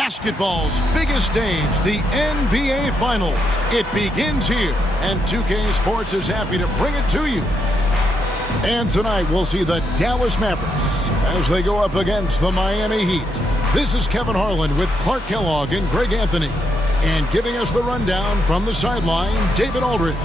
Basketball's biggest stage, the NBA Finals. It begins here, and 2K Sports is happy to bring it to you. And tonight, we'll see the Dallas Mavericks as they go up against the Miami Heat. This is Kevin Harlan with Clark Kellogg and Greg Anthony. And giving us the rundown from the sideline, David Aldridge.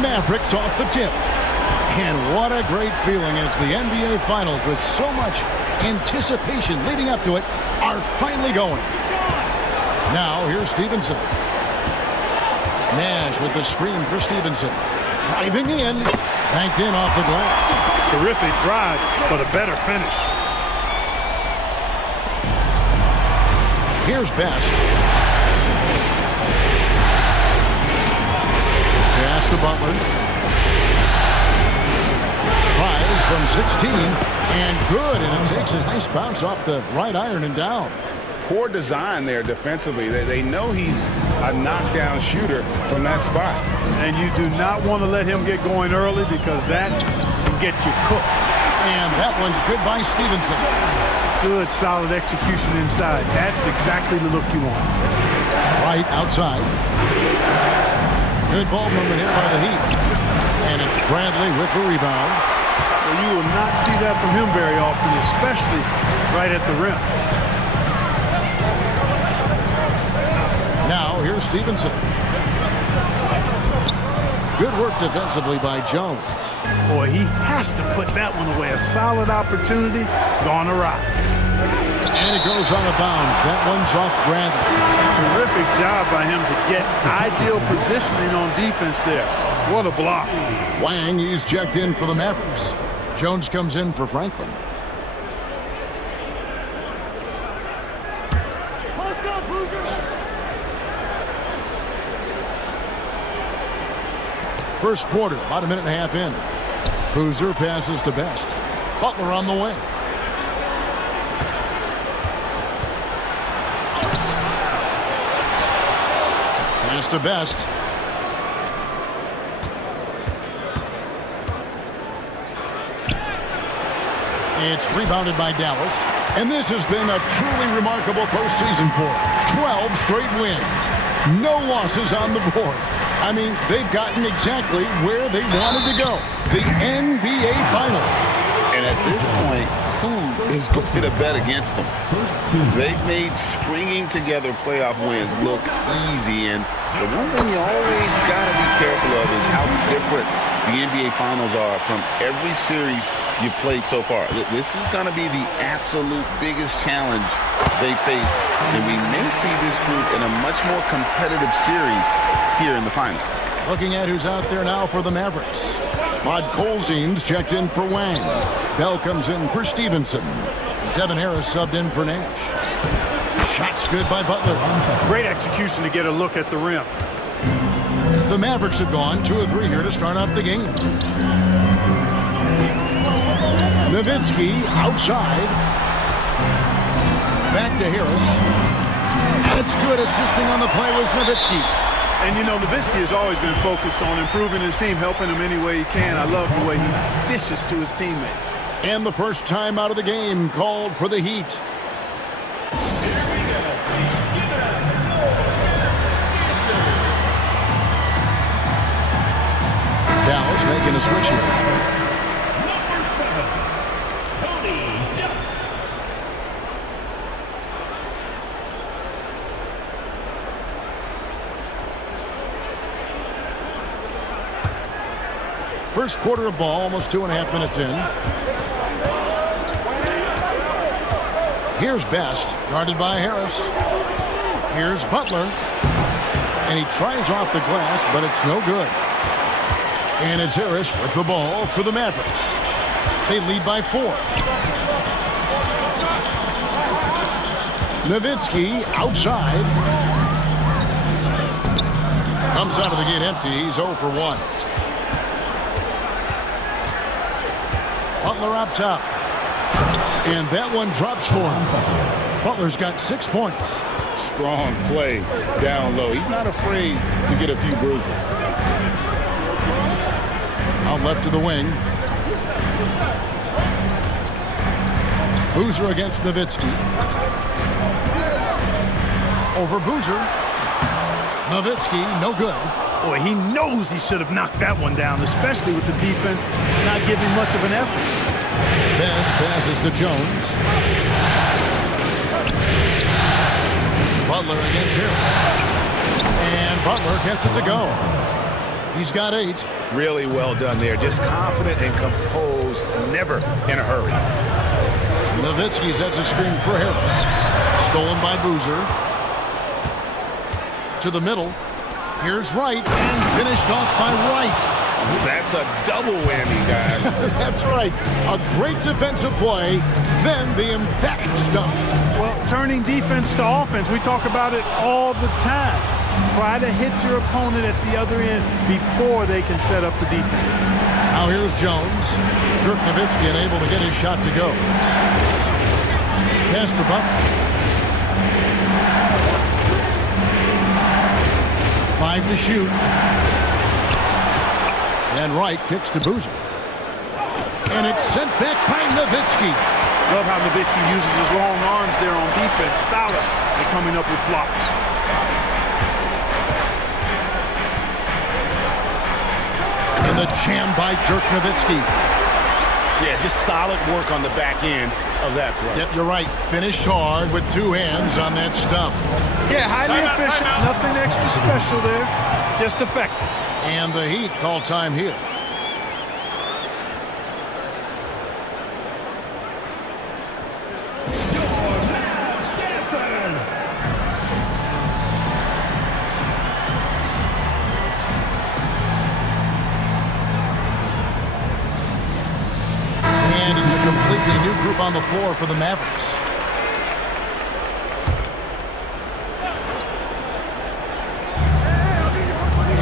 Mavericks off the tip. And what a great feeling as the NBA Finals, with so much anticipation leading up to it, are finally going. Now here's Stevenson. Nash with the screen for Stevenson. Driving in. Banked in off the glass. Terrific drive, but a better finish. Here's Best. Pass to Butler. Tries from 16, and good, and it takes a nice bounce off the right iron and down. Poor design there defensively. They know he's a knockdown shooter from that spot. And you do not want to let him get going early, because that can get you cooked. And that one's good by Stevenson. Good, solid execution inside. That's exactly the look you want. Right outside. Good ball movement here by the Heat. And it's Bradley with the rebound. Well, you will not see that from him very often, especially right at the rim. Now, here's Stevenson. Good work defensively by Jones. Boy, he has to put that one away. A solid opportunity gone awry. And it goes on a bounce. That one's off Bradley. Terrific job by him to get ideal positioning on defense there. What a block. Wang, he's checked in for the Mavericks. Jones comes in for Franklin. First quarter, about a minute and a half in. Boozer passes to Best. Butler on the wing. Pass to Best. It's rebounded by Dallas. And this has been a truly remarkable postseason for them. 12 straight wins. No losses on the board. I mean, they've gotten exactly where they wanted to go. The NBA Finals. And at this point, who is going to bet against them? They've made stringing together playoff wins look easy. And the one thing you always got to be careful of is how different the NBA Finals are from every series you've played so far. This is going to be the absolute biggest challenge they faced. And we may see this group in a much more competitive series here in the finals. Looking at who's out there now for the Mavericks. Podkolzin's checked in for Wang. Bell comes in for Stevenson. Devin Harris subbed in for Nash. Shot's good by Butler. Great execution to get a look at the rim. The Mavericks have gone 2 of 3 here to start off the game. Nowitzki outside. Back to Harris. And it's good. Assisting on the play was Nowitzki. And, you know, Nowitzki has always been focused on improving his team, helping him any way he can. I love the way he dishes to his teammate. And the first time out of the game called for the Heat. Dallas making a switch here. First quarter of ball, almost 2.5 minutes in. Here's Best, guarded by Harris. Here's Butler. And he tries off the glass, but it's no good. And it's Harris with the ball for the Mavericks. They lead by 4. Nowitzki outside. Comes out of the gate empty. He's 0 for 1. Butler up top. And that one drops for him. Butler's got 6 points. Strong play down low. He's not afraid to get a few bruises. Out left to the wing. Boozer against Nowitzki. Over Boozer. Nowitzki, no good. Boy, he knows he should have knocked that one down, especially with the defense not giving much of an effort. Best passes to Jones. Butler against Harris. And Butler gets it to go. He's got 8. Really well done there. Just confident and composed, never in a hurry. Nowitzki sets a screen for Harris. Stolen by Boozer. To the middle. Here's Wright, and finished off by Wright. That's a double whammy, guys. That's right. A great defensive play, then the emphatic stuff. Well, turning defense to offense, we talk about it all the time. Try to hit your opponent at the other end before they can set up the defense. Now here's Jones. Dirk Nowitzki unable to get his shot to go. Pass to Butler. 5 to shoot. And Wright kicks to Boozer. And it's sent back by Nowitzki. Love how Nowitzki uses his long arms there on defense. Solid at coming up with blocks. And the jam by Dirk Nowitzki. Yeah, just solid work on the back end of that play. Yep, you're right. Finished hard with 2 hands on that stuff. Yeah, highly efficient. Nothing extra special there. Just effective. And the Heat call time here. And it's a completely new group on the floor for the Mavericks.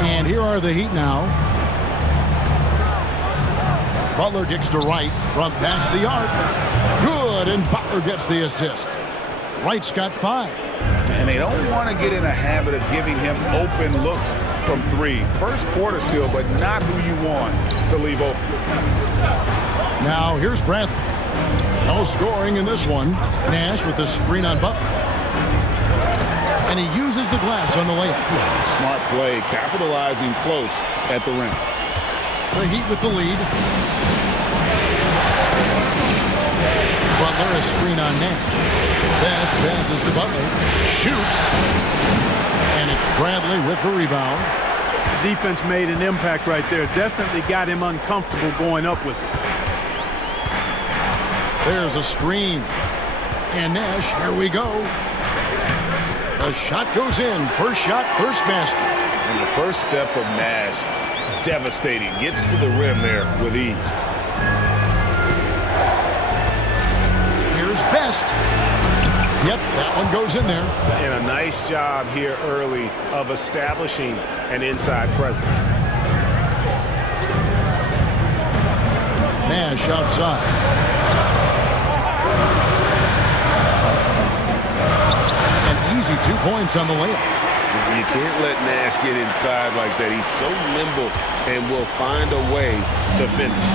And here are the Heat now. Butler kicks to Wright from past the arc. Good, and Butler gets the assist. Wright's got 5. And they don't want to get in a habit of giving him open looks from 3. First quarter still, but not who you want to leave open. Now here's Bradley. No scoring in this one. Nash with the screen on Butler. And he uses the glass on the layup. Smart play, capitalizing close at the rim. The Heat with the lead. Butler a screen on Nash. Best passes to Butler. Shoots. And it's Bradley with the rebound. The defense made an impact right there. Definitely got him uncomfortable going up with it. There's a screen. And Nash, here we go. The shot goes in. First shot, first basket. And the first step of Nash, devastating. Gets to the rim there with ease. Here's Best. Yep, that one goes in there. And a nice job here early of establishing an inside presence. Nash outside. Easy 2 points on the layup. You can't let Nash get inside like that. He's so nimble and will find a way to finish.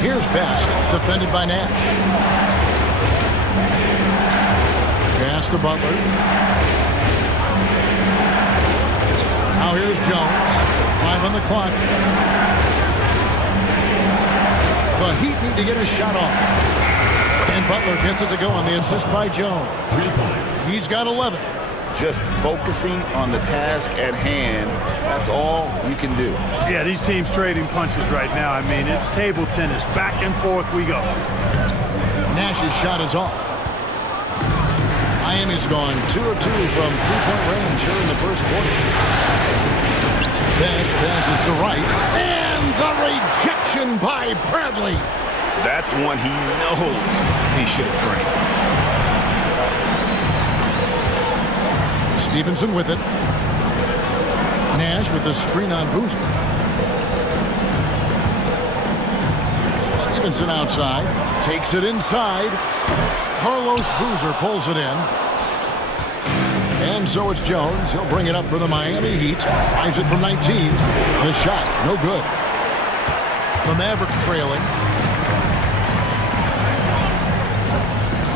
Here's Best, defended by Nash. Pass to Butler. Now here's Jones. 5 on the clock. The Heat need to get a shot off. And Butler gets it to go on the assist by Jones. 3 points. He's got 11. Just focusing on the task at hand, that's all you can do. Yeah, these teams trading punches right now. I mean, it's table tennis. Back and forth we go. Nash's shot is off. Miami's gone 2 of 2 from 3-point range here in the first quarter. Best passes to Wright. And the rejection by Bradley. That's one he knows he should have drained. Stevenson with it. Nash with the screen on Boozer. Stevenson outside. Takes it inside. Carlos Boozer pulls it in. And so it's Jones. He'll bring it up for the Miami Heat. Tries it from 19. The shot, no good. The Mavericks trailing.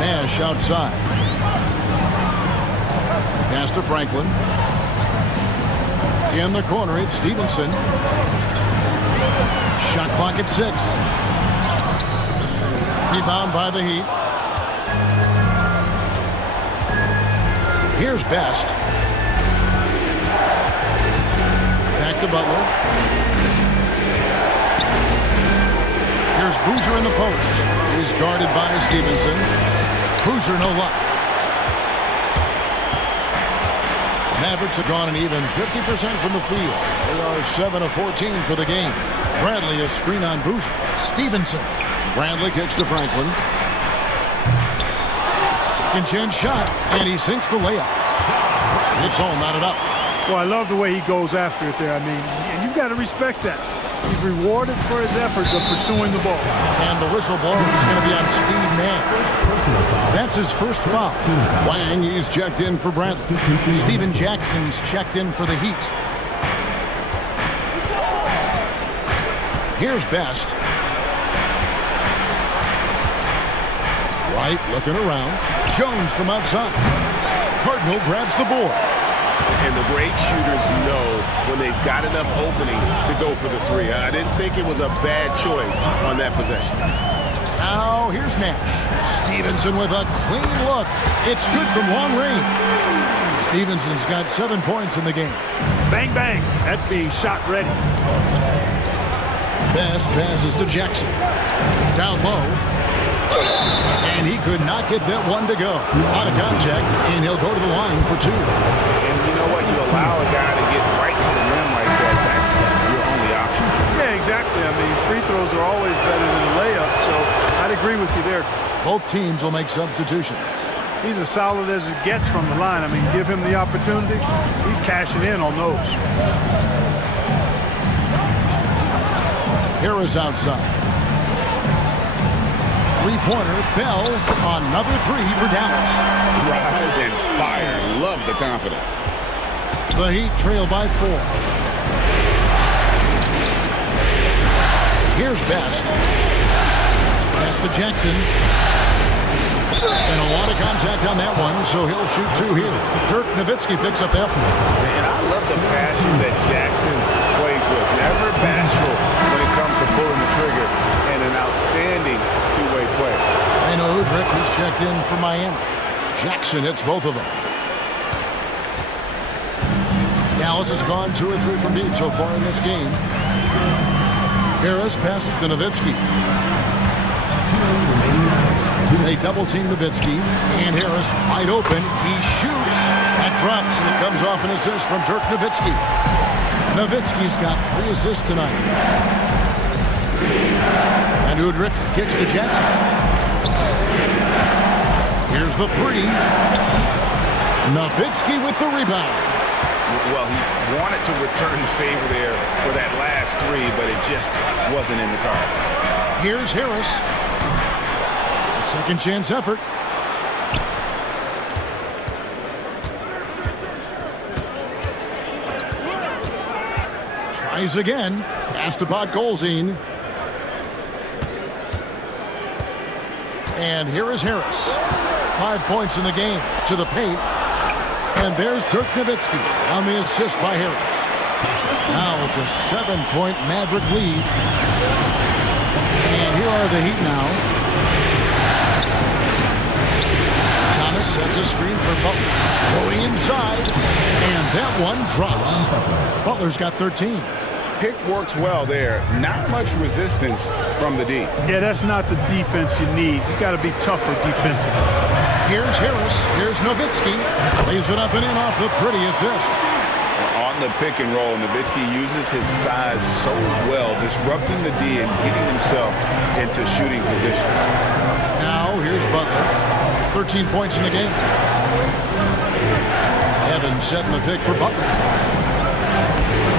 Nash outside. Pass to Franklin. In the corner, it's Stevenson. Shot clock at 6. Rebound by the Heat. Here's Best. Back to Butler. Here's Boozer in the post. He's guarded by Stevenson. Boozer no luck. Mavericks have gone an even 50% from the field. They are 7 of 14 for the game. Bradley a screen on Boozer. Stevenson. Bradley kicks to Franklin. Second chance shot, and he sinks the layup. It's all knotted up. Well, I love the way he goes after it there. I mean, and you've got to respect that. He's rewarded for his efforts of pursuing the ball. And the whistle blows. It's going to be on Steve Nash. That's his first foul. Wang, he's checked in for Bradley. Steven Jackson's checked in for the Heat. Here's Best. Wright looking around. Jones from outside. Cardinal grabs the board. And the great shooters know when they've got enough opening to go for the three. I didn't think it was a bad choice on that possession. Now here's Nash. Stevenson with a clean look. It's good from long range. Stevenson's got 7 points in the game. Bang, bang. That's being shot ready. Best passes to Jackson. Down low. And he could not get that one to go. Out of contact, and he'll go to the line for 2. And you know what? You allow a guy to get right to the rim like that. That's your only option. Yeah, exactly. I mean, free throws are always better than a layup, so I'd agree with you there. Both teams will make substitutions. He's as solid as it gets from the line. I mean, give him the opportunity. He's cashing in on those. Harris outside. Three-pointer, Bell, another 3 for Dallas. Rise and fire. Love the confidence. The Heat trail by 4. Here's Best. Pass to Jackson. And a lot of contact on that one, so he'll shoot 2 here. Dirk Nowitzki picks up that one. And I love the passion that Jackson plays with. Never bashful when it comes to pulling the trigger. And an outstanding two-way play. I know Udrich was checked in for Miami. Jackson hits both of them. Dallas has gone 2 or 3 from deep so far in this game. Harris passes to Nowitzki. They double-team Nowitzki, and Harris wide open. He shoots. That drops, and it comes off an assist from Dirk Nowitzki. Nowitzki's got 3 assists tonight. And Udrich kicks to Jackson. Here's the 3. Nowitzki with the rebound. Well, he wanted to return the favor there for that last 3, but it just wasn't in the cards. Here's Harris. A second chance effort. Tries again. Pass to Podkolzin. And here is Harris. 5 points in the game to the paint. And there's Dirk Nowitzki on the assist by Harris. Now it's a 7-point Maverick lead. And here are the Heat now. Thomas sets a screen for Butler. Going inside. And that one drops. Butler's got 13. Pick works well there. Not much resistance from the D. Yeah, that's not the defense you need. You got to be tougher defensively. Here's Harris. Here's Nowitzki. Lays it up and in off the pretty assist. on the pick and roll. Nowitzki uses his size so well, disrupting the D and getting himself into shooting position. Now here's Butler. 13 points in the game. Evans setting the pick for Butler.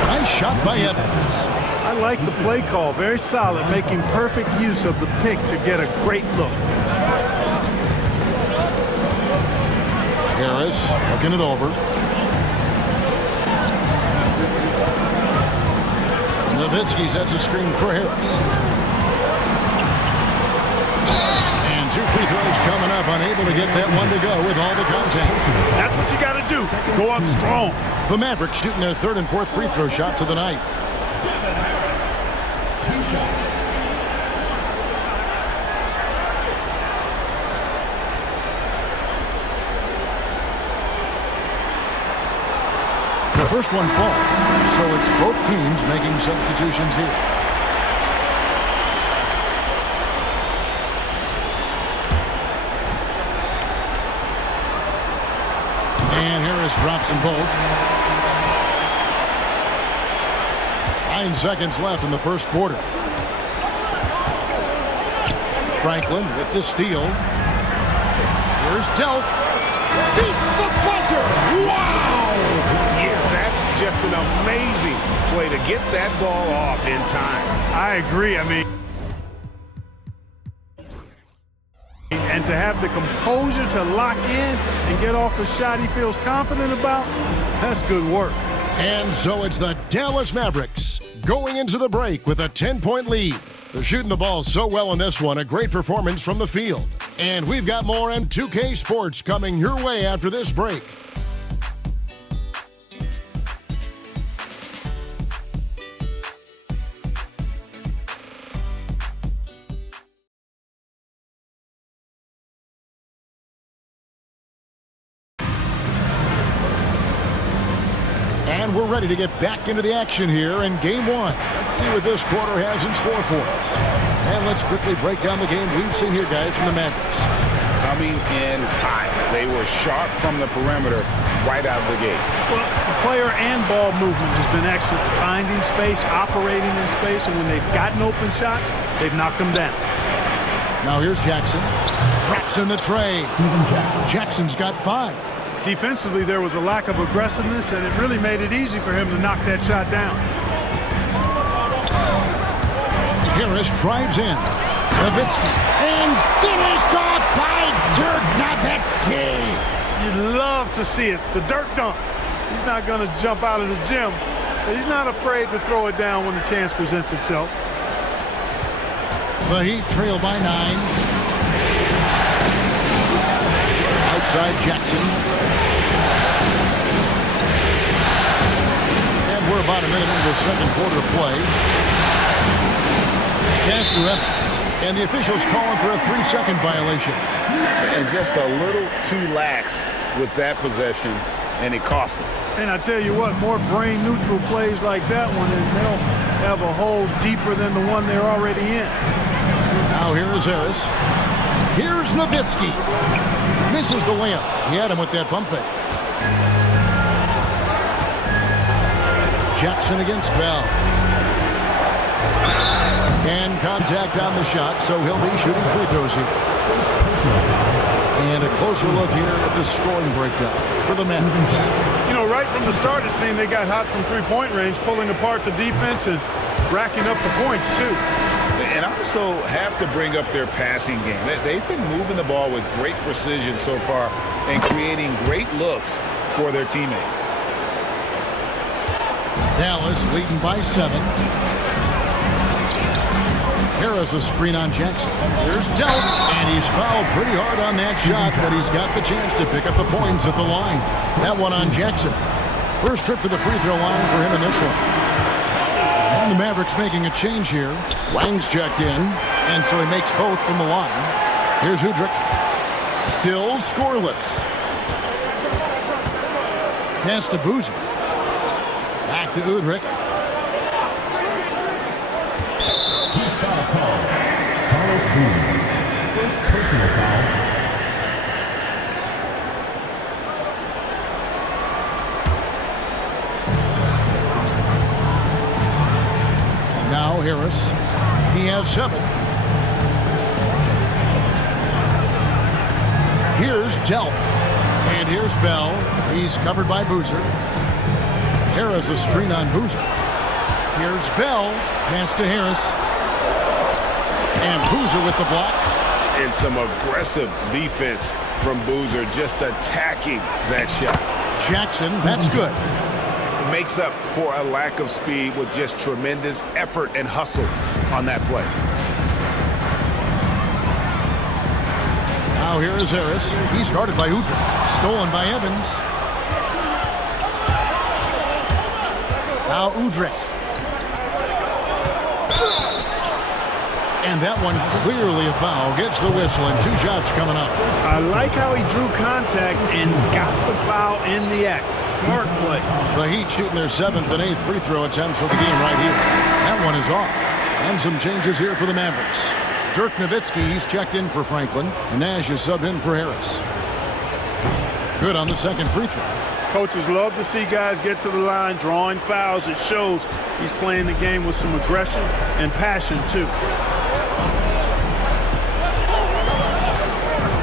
Nice shot by Evans. I like the play call. Very solid, making perfect use of the pick to get a great look. Harris looking it over. Nowitzki sets a screen for Harris. And 2 free throws coming up, unable to get that one to go with all the contact. That's what you got to do. Go up strong. The Mavericks shooting their 3rd and 4th free throw shots of the night. 2 shots. The first one falls, so it's both teams making substitutions here. And Harris drops them both. 9 seconds left in the first quarter. Franklin with the steal. Here's Delk. Beats the buzzer! Wow! Yeah, that's just an amazing play to get that ball off in time. I agree. I mean, and to have the composure to lock in and get off a shot he feels confident about, that's good work. And so it's the Dallas Mavericks going into the break with a 10-point lead. They're shooting the ball so well in this one, a great performance from the field. And we've got more M2K Sports coming your way after this break. And we're ready to get back into the action here in Game 1. Let's see what this quarter has in store for us. And let's quickly break down the game we've seen here, guys, from the Mavericks. Coming in hot. They were sharp from the perimeter right out of the gate. Well, the player and ball movement has been excellent. Finding space, operating in space, and when they've gotten open shots, they've knocked them down. Now here's Jackson. Traps in the tray. Jackson's got 5. Defensively, there was a lack of aggressiveness, and it really made it easy for him to knock that shot down. Harris drives in. Nowitzki. And finished off by Dirk Nowitzki. You'd love to see it. The Dirk dunk. He's not going to jump out of the gym, but he's not afraid to throw it down when the chance presents itself. The Heat trail by 9. Outside Jackson. And we're about a minute into the second quarter of play. Pass to Evans. And the officials calling for a 3-second violation. And just a little too lax with that possession, and it cost them. And I tell you what, more brain-neutral plays like that one, and they'll have a hole deeper than the one they're already in. Now here is Harris. Here's Nowitzki. Misses the layup. He had him with that pump fake. Jackson against Bell. And contact on the shot, so he'll be shooting free throws here. And a closer look here at the scoring breakdown for the Mavericks. You know, right from the start, it seemed they got hot from three-point range, pulling apart the defense and racking up the points, too. And also have to bring up their passing game. They've been moving the ball with great precision so far and creating great looks for their teammates. Dallas leading by 7. Harris a screen on Jackson. There's Delk, and he's fouled pretty hard on that shot, but he's got the chance to pick up the points at the line. That one on Jackson. First trip to the free throw line for him in this one. And the Mavericks making a change here. Wang's checked in, and so he makes both from the line. Here's Udrich. Still scoreless. Pass to Boozer. Back to Udrich. Foul call. Carlos Boozer. First personal foul. Harris. He has 7. Here's Delp. And here's Bell. He's covered by Boozer. Harris a screen on Boozer. Here's Bell. Pass to Harris. And Boozer with the block. And some aggressive defense from Boozer, just attacking that shot. Jackson, that's good. Makes up for a lack of speed with just tremendous effort and hustle on that play. Now here is Harris. He's guarded by Udrih. Stolen by Evans. Now Udrih. And that one clearly a foul. Gets the whistle and 2 shots coming up. I like how he drew contact and got the foul in the act. Smart play. The Heat shooting their 7th and 8th free throw attempts for the game right here. That one is off. And some changes here for the Mavericks. Dirk Nowitzki, he's checked in for Franklin. And Nash is subbed in for Harris. Good on the 2nd free throw. Coaches love to see guys get to the line, drawing fouls. It shows he's playing the game with some aggression and passion, too.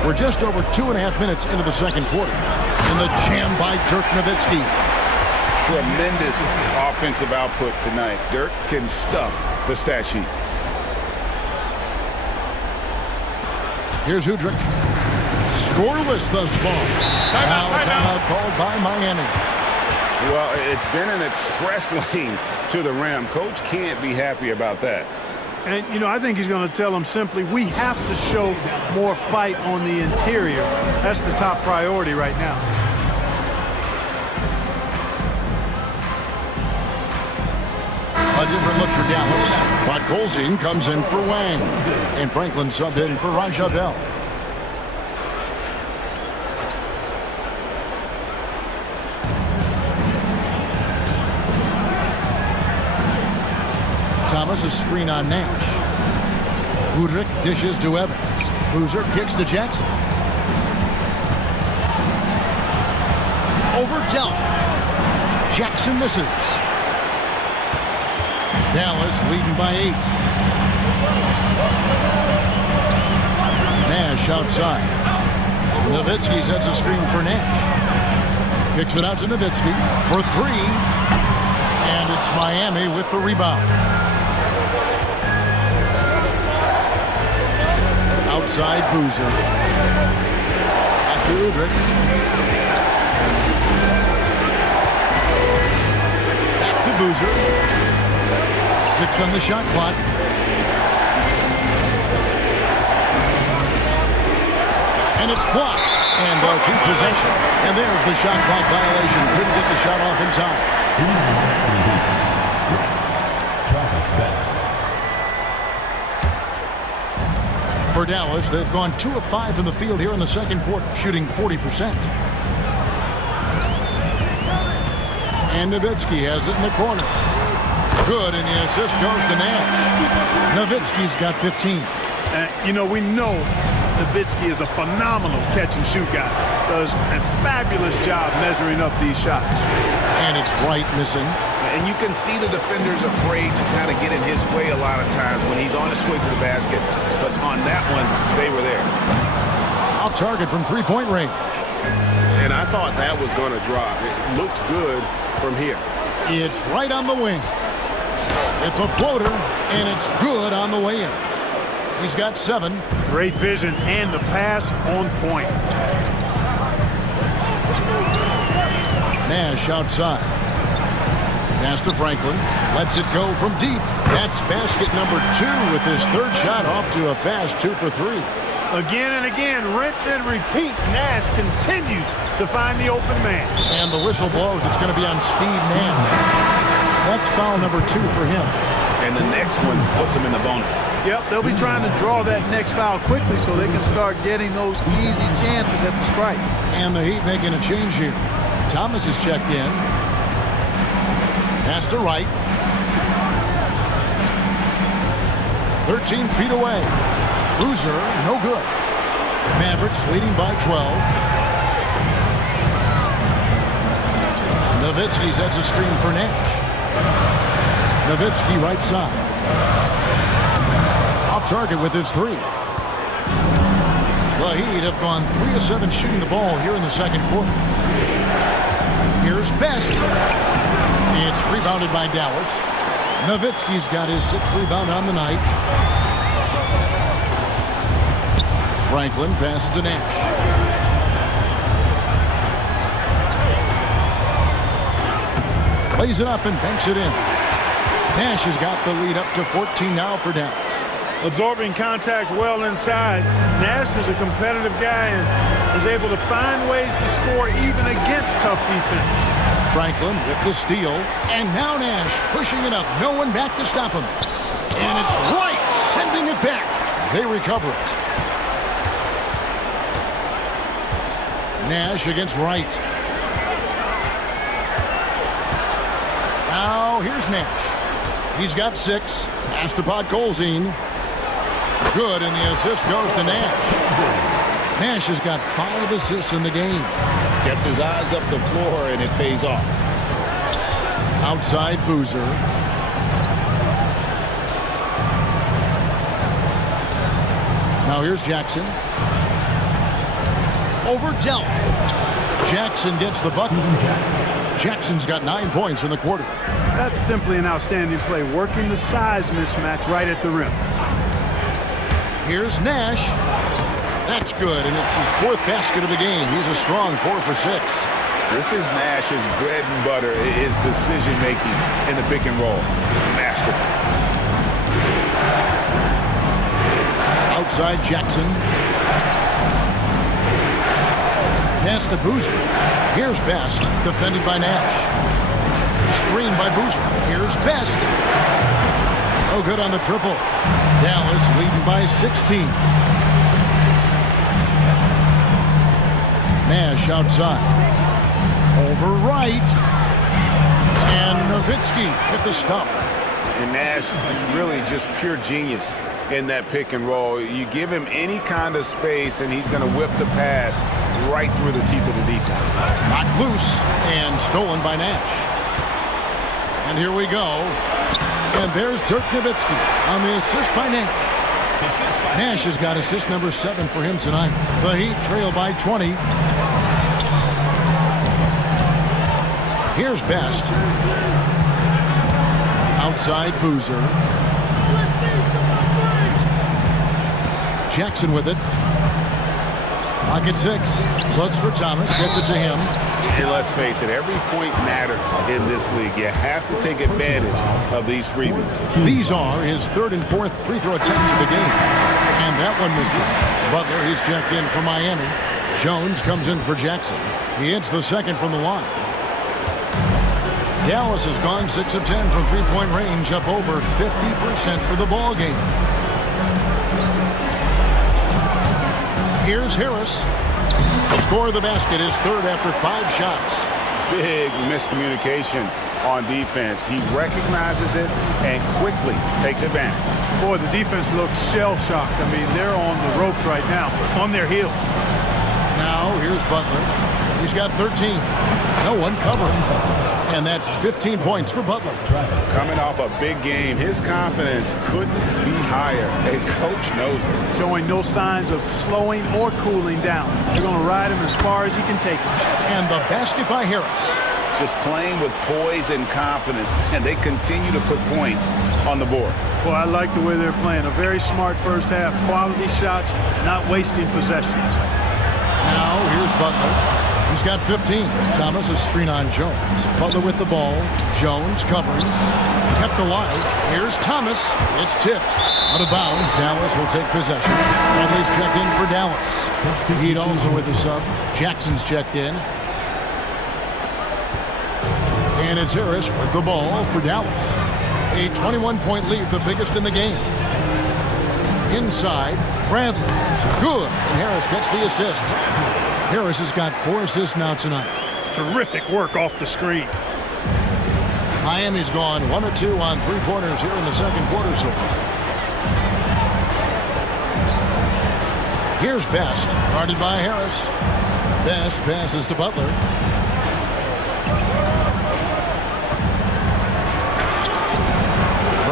We're just over 2.5 minutes into the 2nd quarter. And the jam by Dirk Nowitzki. Tremendous offensive output tonight. Dirk can stuff the stat sheet. Here's Udrih. Scoreless thus far. Timeout called by Miami. Well, it's been an express lane to the rim. Coach can't be happy about that. And, you know, I think he's going to tell them simply, we have to show more fight on the interior. That's the top priority right now. A different look for Dallas. But Golzine comes in for Wang. And Franklin subbed in for Raja Bell. Thomas a screen on Nash. Udrih dishes to Evans. Boozer kicks to Jackson. Over Delp. Jackson misses. Dallas leading by 8. Nash outside. Nowitzki sets a screen for Nash. Kicks it out to Nowitzki for 3. And it's Miami with the rebound. Outside Boozer. Pass to Udrih. Back to Boozer. 6 on the shot clock. And it's blocked. And they'll keep possession. And there's the shot clock violation. Couldn't get the shot off in time. Travis Best. For Dallas, they've gone 2 of 5 in the field here in the 2nd quarter, shooting 40%. And Nowitzki has it in the corner. Good, and the assist goes to Nash. Nowitzki's got 15. You know, we know Nowitzki is a phenomenal catch-and-shoot guy. Does a fabulous job measuring up these shots. And it's Wright missing. And you can see the defenders afraid to kind of get in his way a lot of times when he's on his way to the basket. But on that one, they were there. Off target from 3-point range. And I thought that was going to drop. It looked good from here. It's right on the wing. It's a floater, and it's good on the way in. He's got 7. Great vision and the pass on point. Nash outside. Pass to Franklin. Lets it go from deep. That's basket number 2 with his 3rd shot off to a fast 2 for 3. Again and again, rinse and repeat. Nash continues to find the open man. And the whistle blows. It's going to be on Steve Nash. That's foul number 2 for him. And the next one puts him in the bonus. Yep, they'll be trying to draw that next foul quickly so they can start getting those easy chances at the strike. And the Heat making a change here. Thomas is checked in. Pass to Wright. 13 feet away. Boozer, no good. Mavericks leading by 12. Nowitzki sets a screen for Nash. Nowitzki right side. Off target with his three. The Heat have gone 3 of 7 shooting the ball here in the second quarter. Here's Best. It's rebounded by Dallas. Nowitzki's got his 6th rebound on the night. Franklin passes to Nash. Plays it up and banks it in. Nash has got the lead up to 14 now for Dallas. Absorbing contact well inside. Nash is a competitive guy and is able to find ways to score even against tough defense. Franklin with the steal, and now Nash pushing it up. No one back to stop him. And it's Wright sending it back. They recover it. Nash against Wright. Now here's Nash. He's got 6. Pass to Podkolzin. Good, and the assist goes to Nash. Nash has got 5 assists in the game. Kept his eyes up the floor, and it pays off. Outside Boozer. Now here's Jackson. Over Delk. Jackson gets the bucket. Jackson's got 9 points in the quarter. That's simply an outstanding play, working the size mismatch right at the rim. Here's Nash. That's good, and it's his 4th basket of the game. He's a strong 4 for 6. This is Nash's bread and butter, his decision-making in the pick and roll. Masterful. Outside Jackson. Pass to Boozer. Here's Best, defended by Nash. Screen by Boozer. Here's Best. Oh, good on the triple. Dallas leading by 16. Nash outside. Over Wright. And Nowitzki with the stuff. And Nash is really just pure genius in that pick and roll. You give him any kind of space, and he's going to whip the pass right through the teeth of the defense. Knocked loose and stolen by Nash. And here we go. And there's Dirk Nowitzki on the assist by Nash. Nash has got assist number 7 for him tonight. The Heat trail by 20. Here's Best. Outside Boozer. Jackson with it. Pocket 6. Looks for Thomas. Gets it to him. And let's face it, every point matters in this league. You have to take advantage of these freebies. These are his 3rd and 4th free throw attempts of the game. And that one misses. Butler, he's checked in for Miami. Jones comes in for Jackson. He hits the 2nd from the line. Dallas has gone 6 of 10 from three-point range, up over 50% for the ball game. Here's Harris. Score of the basket, his 3rd after 5 shots. Big miscommunication on defense. He recognizes it and quickly takes advantage. Boy, the defense looks shell-shocked. I mean, they're on the ropes right now, on their heels. Now, here's Butler. He's got 13. No one covering. And that's 15 points for Butler. Coming off a big game, his confidence couldn't be higher. A coach knows it. Showing no signs of slowing or cooling down. They're going to ride him as far as he can take him. And the basket by Harris. Just playing with poise and confidence, and they continue to put points on the board. Well, I like the way they're playing. A very smart first half. Quality shots, not wasting possessions. Now, here's Butler. He's got 15. Thomas is screen on Jones. Butler with the ball. Jones covering. Kept alive. Here's Thomas. It's tipped. Out of bounds. Dallas will take possession. Bradley's checked in for Dallas. Heat also with the sub. Jackson's checked in. And it's Harris with the ball for Dallas. A 21-point lead, the biggest in the game. Inside, Bradley. Good. And Harris gets the assist. Harris has got 4 assists now tonight. Terrific work off the screen. Miami's gone 1 of 2 on 3-pointers here in the second quarter so far. Here's Best, guarded by Harris. Best passes to Butler.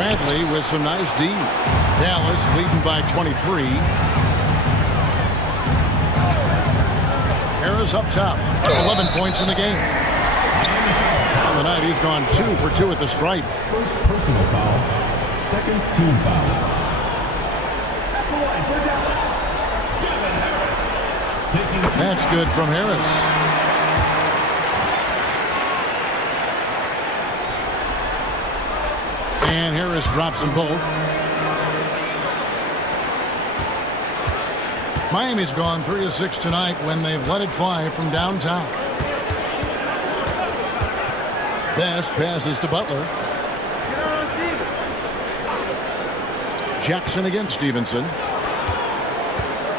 Bradley with some nice D. Dallas leading by 23. Harris up top. 11 points in the game. On the night, he's gone 2 for 2 at the stripe. First personal foul. Second team foul. At the line for Dallas, Devin Harris. That's good from Harris. And Harris drops them both. Miami's gone 3 of 6 tonight when they've let it fly from downtown. Best passes to Butler. Jackson against Stevenson.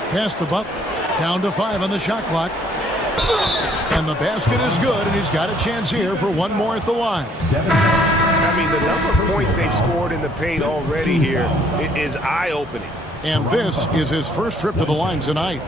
Pass to Butler. Down to 5 on the shot clock. And the basket is good, and he's got a chance here for one more at the line. I mean, the number of points they've scored in the paint already here is eye-opening. And this is his first trip to the line tonight.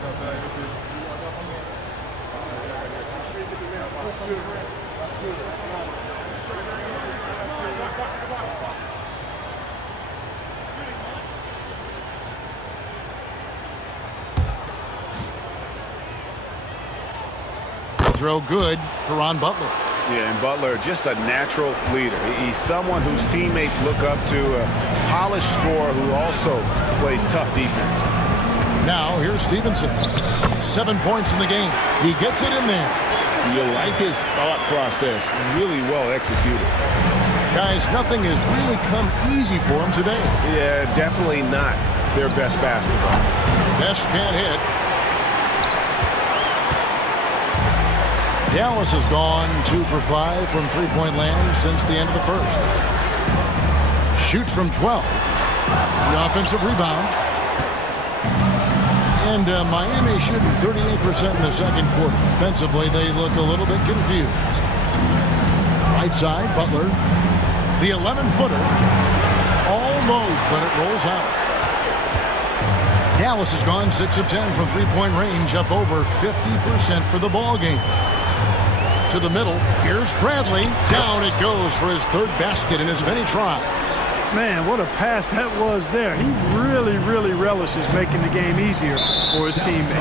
Throw good for Ron Butler. Yeah, and Butler, just a natural leader. He's someone whose teammates look up to, a polished scorer who also plays tough defense. Now, here's Stevenson. 7 points in the game. He gets it in there. You like his thought process. Really well executed. Guys, nothing has really come easy for him today. Yeah, definitely not their best basketball. Best can't hit. Dallas has gone 2 for 5 from three-point land since the end of the first. Shoots from 12. The offensive rebound. And Miami shooting 38% in the second quarter. Offensively, they look a little bit confused. Right side, Butler. The 11-footer. Almost, but it rolls out. Dallas has gone 6 of 10 from three-point range, up over 50% for the ball game. To the middle. Here's Bradley. Down it goes for his third basket in as many tries. Man, what a pass that was there. He really, really relishes making the game easier for his teammates.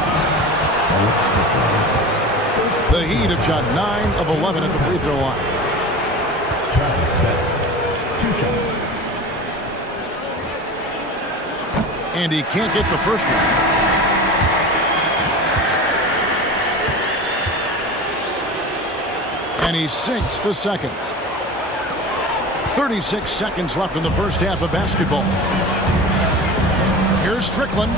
The Heat have shot 9 of 11 at the free throw line. Travis Best. 2 shots. And he can't get the first one. And he sinks the second. 36 seconds left in the first half of basketball. Here's Strickland.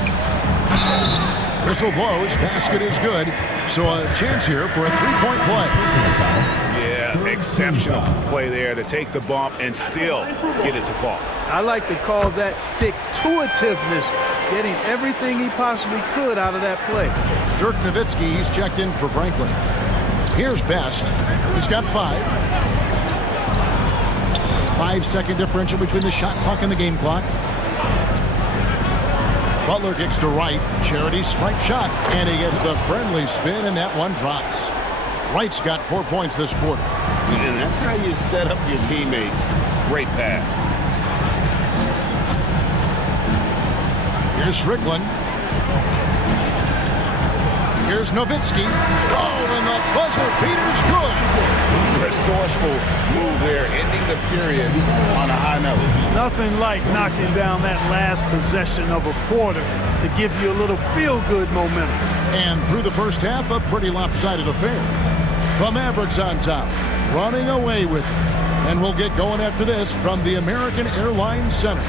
Whistle blows. Basket is good. So a chance here for a three-point play. Yeah, exceptional play there to take the bump and still get it to fall. I like to call that stick-to-itiveness, getting everything he possibly could out of that play. Dirk Nowitzki, he's checked in for Franklin. Here's Best. He's got 5. 5-second differential between the shot clock and the game clock. Butler kicks to right. Charity stripe shot. And he gets the friendly spin, and that one drops. Wright's got 4 points this quarter. And that's how you set up your teammates. Great pass. Here's Strickland. Here's Nowitzki. Oh, and the buzzer beater's good. Resourceful move there, ending the period on a high note. Nothing like knocking down that last possession of a quarter to give you a little feel-good momentum. And through the first half, a pretty lopsided affair. The Mavericks on top, running away with it. And we'll get going after this from the American Airlines Center.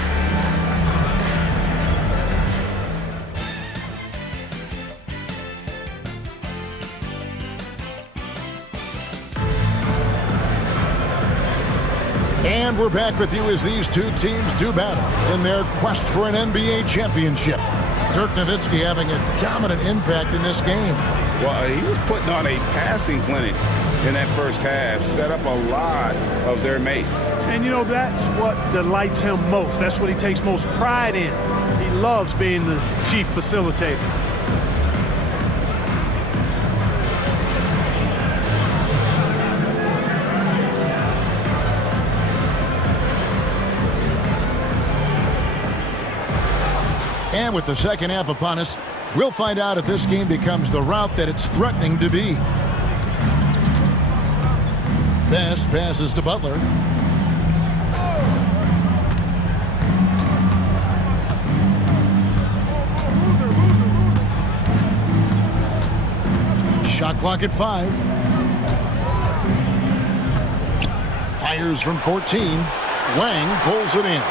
And we're back with you as these two teams do battle in their quest for an NBA championship. Dirk Nowitzki having a dominant impact in this game. Well, he was putting on a passing clinic in that first half, set up a lot of their mates. And, you know, that's what delights him most. That's what he takes most pride in. He loves being the chief facilitator. And with the second half upon us, we'll find out if this game becomes the route that it's threatening to be. Best passes to Butler. Shot clock at 5. Fires from 14. Wang pulls it in.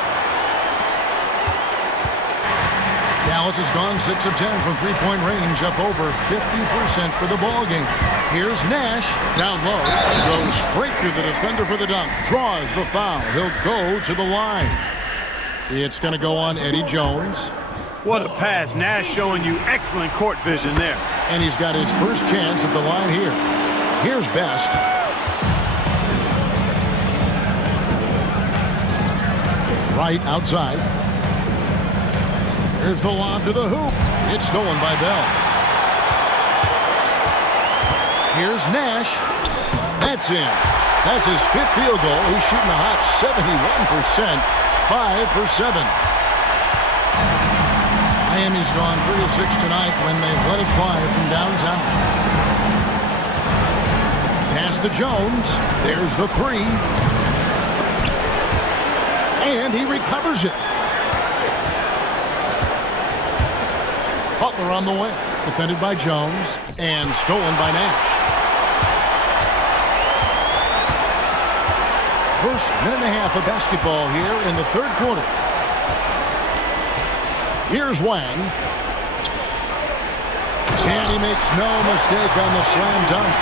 Dallas has gone 6 of 10 from three-point range, up over 50% for the ball game. Here's Nash, down low, goes straight through the defender for the dunk, draws the foul. He'll go to the line. It's going to go on Eddie Jones. What a pass. Nash showing you excellent court vision there. And he's got his first chance at the line here. Here's Best. Right outside. Here's the lob to the hoop. It's stolen by Bell. Here's Nash. That's in. That's his 5th field goal. He's shooting a hot 71%. 5 for 7. Miami's gone 3 of 6 tonight when they've let it fly from downtown. Pass to Jones. There's the 3. And he recovers it. Butler on the wing. Defended by Jones. And stolen by Nash. First minute and a half of basketball here in the third quarter. Here's Wang. And he makes no mistake on the slam dunk.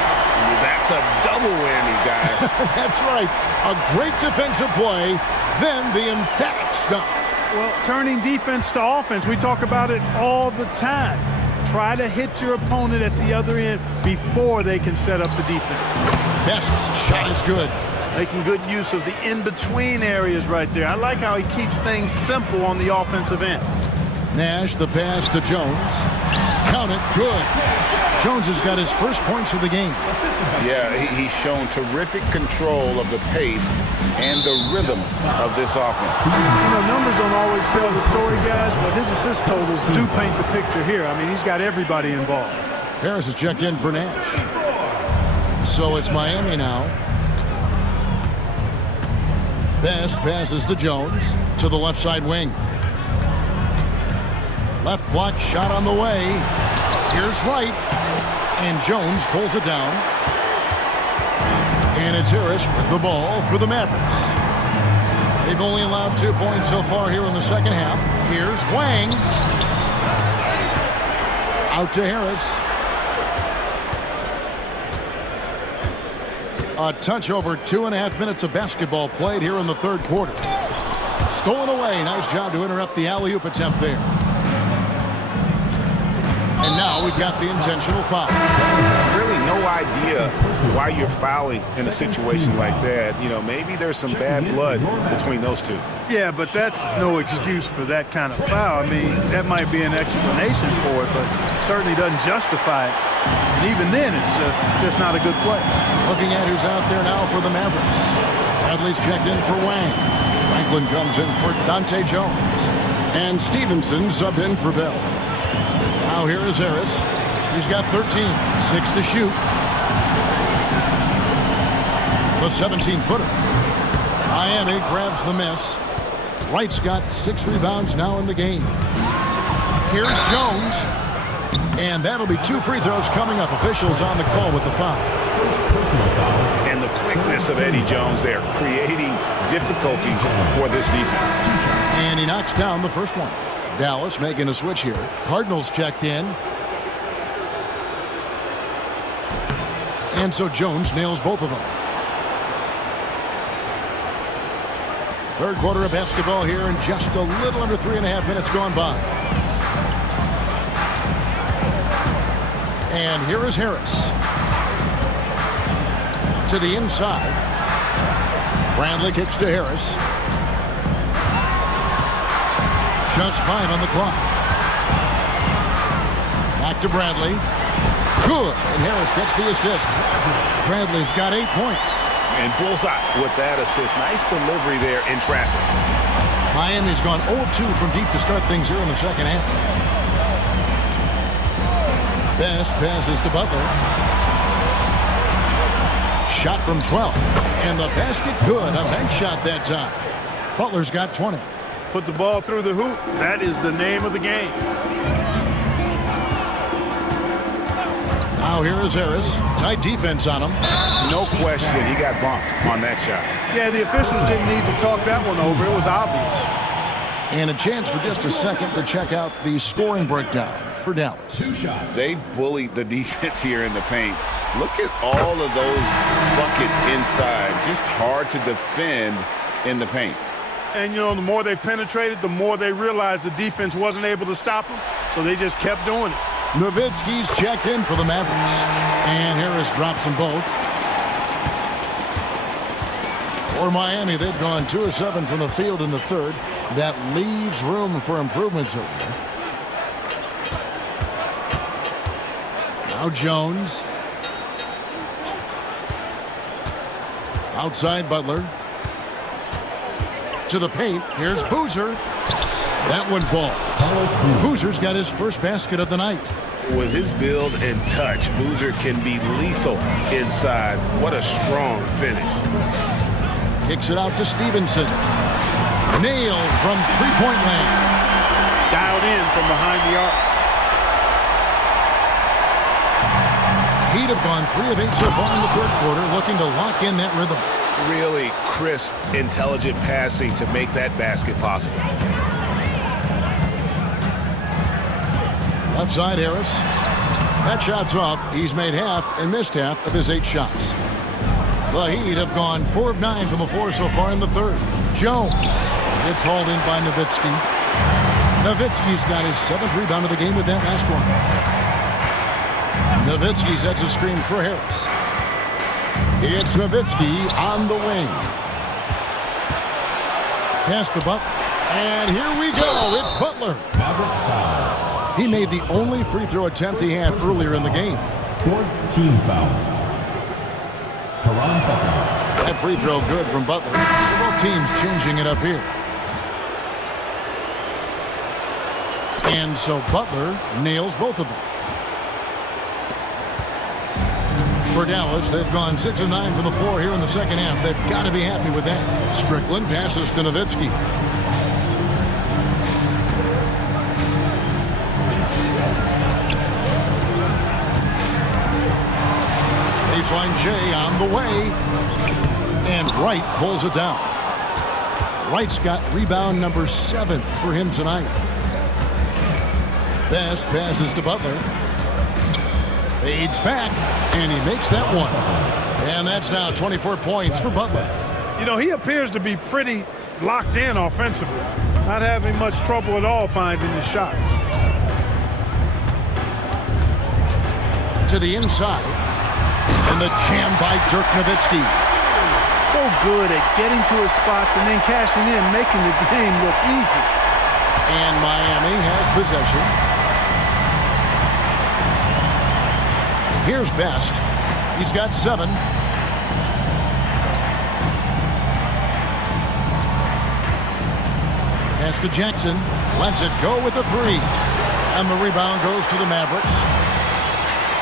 That's a double whammy, guys. That's right. A great defensive play, then the emphatic stuff. Well, turning defense to offense, we talk about it all the time. Try to hit your opponent at the other end before they can set up the defense. Best's shot is good. Making good use of the in-between areas right there. I like how he keeps things simple on the offensive end. Nash, the pass to Jones. Count it, good. Jones has got his first points of the game. Yeah, he's shown terrific control of the pace and the rhythm of this offense. You know, numbers don't always tell the story, guys, but his assist totals do paint the picture here. I mean, he's got everybody involved. Harris is checked in for Nash. So it's Miami now. Best passes to Jones to the left side wing. Left block shot on the way. Here's Wright. And Jones pulls it down. And it's Harris with the ball for the Mavericks. They've only allowed 2 points so far here in the second half. Here's Wang. Out to Harris. A touch over 2.5 minutes of basketball played here in the third quarter. Stolen away. Nice job to interrupt the alley-oop attempt there. And now we've got the intentional foul. Really no idea why you're fouling in a situation like that. You know, maybe there's some bad blood between those two. Yeah, but that's no excuse for that kind of foul. I mean, that might be an explanation for it, but certainly doesn't justify it. And even then, it's just not a good play. Looking at who's out there now for the Mavericks. Bradley's checked in for Wang. Franklin comes in for Dante Jones. And Stevenson subbed in for Bell. Now here is Harris. He's got 13, 6 to shoot. The 17-footer. Miami grabs the miss. Wright's got 6 rebounds now in the game. Here's Jones. And that'll be 2 free throws coming up. Officials on the call with the foul. And the quickness of Eddie Jones there, creating difficulties for this defense. And he knocks down the first one. Dallas making a switch here. Cardinals checked in. And so Jones nails both of them. Third quarter of basketball here, and just a little under 3.5 minutes gone by. And here is Harris. To the inside. Bradley kicks to Harris. Just 5 on the clock. Back to Bradley. Good. And Harris gets the assist. Bradley's got 8 points. And bullseye with that assist. Nice delivery there in traffic. Miami's gone 0-2 from deep to start things here in the second half. Best passes to Butler. Shot from 12. And the basket good. A bank shot that time. Butler's got 20. Put the ball through the hoop. That is the name of the game. Now here is Harris. Tight defense on him. No question, he got bumped on that shot. Yeah, the officials didn't need to talk that one over. It was obvious. And a chance for just a second to check out the scoring breakdown for Dallas. 2 shots. They bullied the defense here in the paint. Look at all of those buckets inside. Just hard to defend in the paint. And, you know, the more they penetrated, the more they realized the defense wasn't able to stop them. So they just kept doing it. Nowitzki's checked in for the Mavericks. And Harris drops them both. For Miami, they've gone 2 of 7 from the field in the third. That leaves room for improvements over there. Now Jones. Outside Butler. To the paint. Here's Boozer. That one falls. Boozer's got his first basket of the night. With his build and touch, Boozer can be lethal inside. What a strong finish. Kicks it out to Stevenson. Nailed from three-point land. Dialed in from behind the arc. Heat have gone 3 of 8 so far in the third quarter, looking to lock in that rhythm. Really crisp, intelligent passing to make that basket possible. Left side, Harris. That shot's off. He's made half and missed half of his 8 shots. The Heat have gone 4 of 9 from the floor so far in the third. Jones gets hauled in by Nowitzki. Nowitzki's got his 7th rebound of the game with that last one. Nowitzki sets a screen for Harris. It's Nowitzki on the wing. Pass to Butler. And here we go. It's Butler. Mavericks foul. He made the only free throw attempt he had earlier in the game. 4th team foul. Karan Butler. That free throw good from Butler. So both teams changing it up here. And so Butler nails both of them. For Dallas, they've gone 6 of 9 from the floor here in the second half. They've got to be happy with that. Strickland passes to Nowitzki. Baseline J on the way. And Wright pulls it down. Wright's got rebound number 7 for him tonight. Best passes to Butler. Fades back, and he makes that one. And that's now 24 points for Butler. You know, he appears to be pretty locked in offensively. Not having much trouble at all finding his shots. To the inside. And the jam by Dirk Nowitzki. So good at getting to his spots and then cashing in, making the game look easy. And Miami has possession. Here's Best. He's got 7. Pass to Jackson. Lets it go with a 3. And the rebound goes to the Mavericks.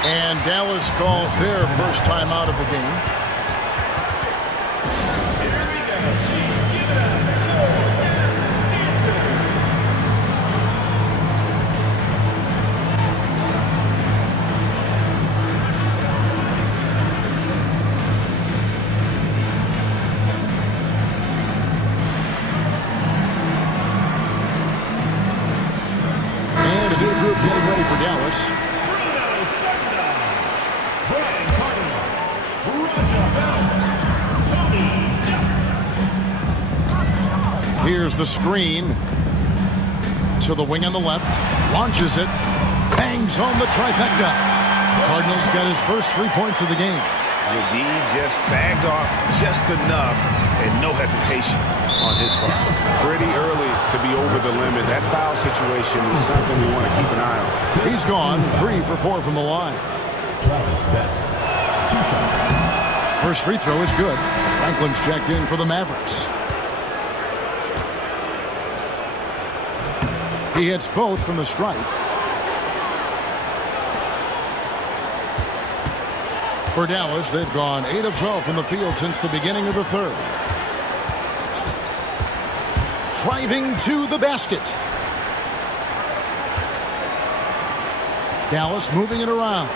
And Dallas calls their first time out of the game. And a new group getting ready for Dallas. Here's the screen to the wing on the left. Launches it. Bangs home the trifecta. Cardinals got his first 3 points of the game. The D just sagged off just enough and no hesitation on his part. Pretty early to be over the limit. That foul situation is something we want to keep an eye on. He's gone 3 for 4 from the line. Travis Best. 2 shots. First free throw is good. Franklin's checked in for the Mavericks. He hits both from the stripe. For Dallas, they've gone 8 of 12 from the field since the beginning of the third. Driving to the basket. Dallas moving it around.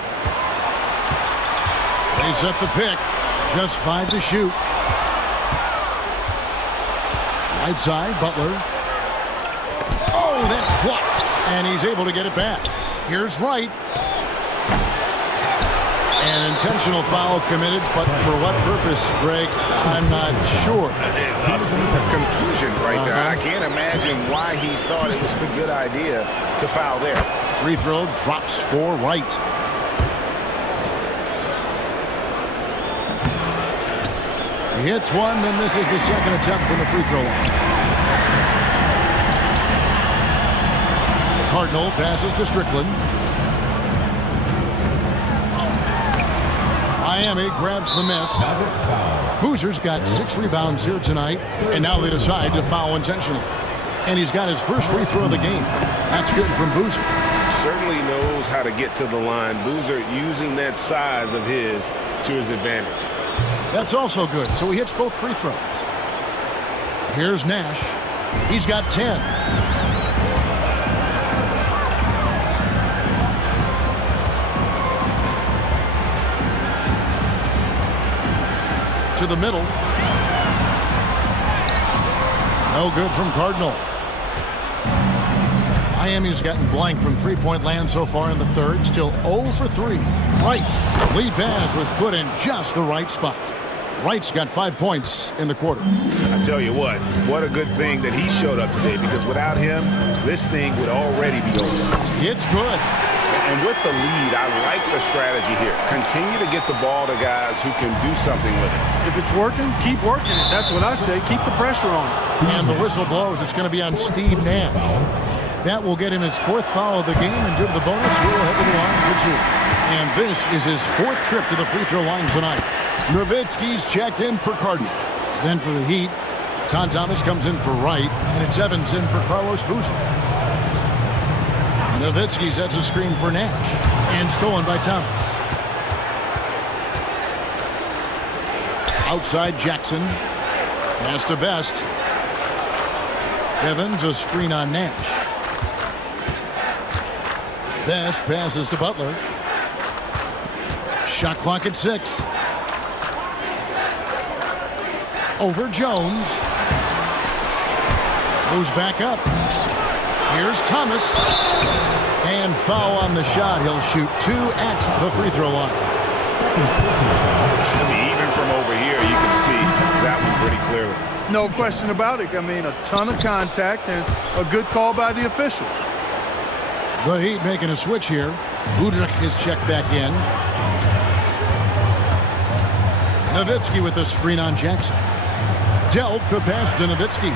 They set the pick. Just 5 to shoot. Right side, Butler. Oh, that's blocked. And he's able to get it back. Here's Wright. An intentional foul committed, but for what purpose, Greg? I'm not sure. A scene of confusion right there. I can't imagine why he thought it was a good idea to foul there. Free throw drops for Wright. He hits one, then misses the second attempt from the free throw line. Cardinal passes to Strickland. Miami grabs the miss. Boozer's got 6 rebounds here tonight, and now they decide to foul intentionally. And he's got his first free throw of the game. That's good from Boozer. Certainly knows how to get to the line. Boozer using that size of his to his advantage. That's also good. So he hits both free throws. Here's Nash. He's got 10. To the middle. No good from Cardinal. Miami's gotten blank from three-point land so far in the third. Still 0 for 3. Wright. Lead pass was put in just the right spot. Wright's got 5 points in the quarter. I tell you what a good thing that he showed up today, because without him, this thing would already be over. It's good. And with the lead, I like the strategy here. Continue to get the ball to guys who can do something with it. If it's working, keep working it. That's what I say. Keep the pressure on. And the whistle blows. It's going to be on Steve Nash. That will get him his 4th foul of the game, and due to the bonus, we'll head to the line for 2. And this is his 4th trip to the free throw line tonight. Nowitzki's checked in for Cardinal. Then for the Heat, Tom Thomas comes in for Wright, and it's Evans in for Carlos Boozer. Nowitzki sets a screen for Nash, and stolen by Thomas. Outside Jackson. Pass to Best. Evans a screen on Nash. Best passes to Butler. Shot clock at 6. Over Jones. Moves back up. Here's Thomas. And foul on the shot. He'll shoot 2 at the free throw line. I mean, even from over here, you can see that one pretty clearly. No question about it. I mean, a ton of contact and a good call by the officials. The Heat making a switch here. Udrich is checked back in. Nowitzki with the screen on Jackson. Delk the pass to Nowitzki.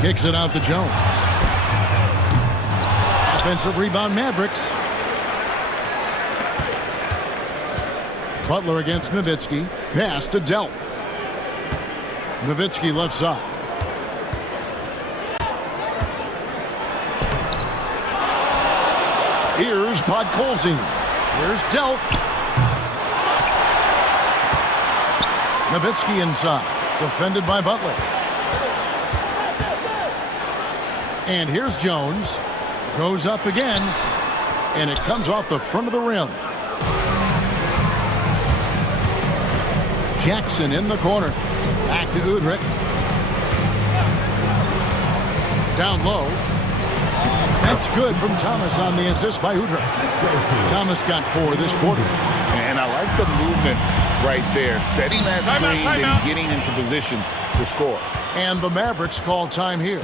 Kicks it out to Jones. Offensive rebound, Mavericks. Butler against Nowitzki. Pass to Delk. Nowitzki left side. Here's Podkolzin. Here's Delk. Nowitzki inside. Defended by Butler. And here's Jones. Goes up again. And it comes off the front of the rim. Jackson in the corner. Back to Udrich. Down low. That's good from Thomas on the assist by Udrich. Thomas got 4 this quarter. And I like the movement right there. Setting that screen and getting into position to score. And the Mavericks call time here.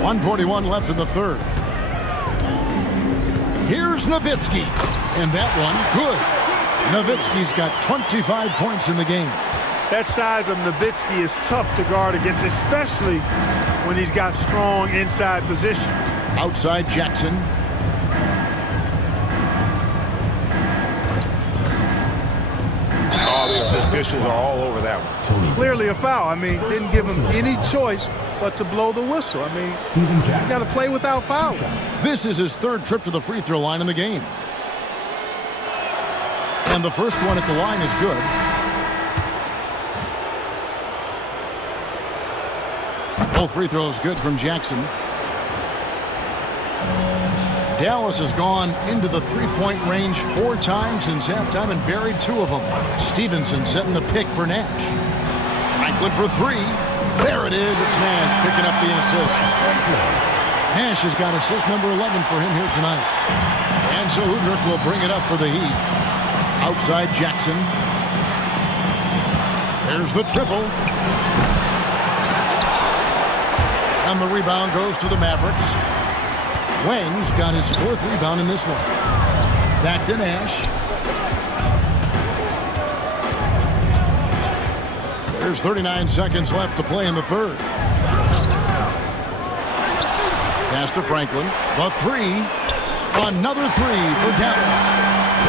.141 left in the third. Here's Nowitzki. And that one, good. Nowitzki's got 25 points in the game. That size of Nowitzki is tough to guard against, especially when he's got strong inside position. Outside Jackson. Oh, the officials are all over that one. Clearly a foul. I mean, didn't give him any choice but to blow the whistle. I mean, you got to play without fouling. This is his third trip to the free throw line in the game. And the first one at the line is good. Both free throws good from Jackson. Dallas has gone into the three-point range 4 times since halftime and buried 2 of them. Stevenson setting the pick for Nash. Franklin for 3. There it is. It's Nash picking up the assist. Nash has got assist number 11 for him here tonight. And so Udrich will bring it up for the Heat. Outside Jackson. There's the triple. And the rebound goes to the Mavericks. Wang's got his 4th rebound in this one. Back to Nash. There's 39 seconds left to play in the third. Pass to Franklin. The 3. Another 3 for Dallas.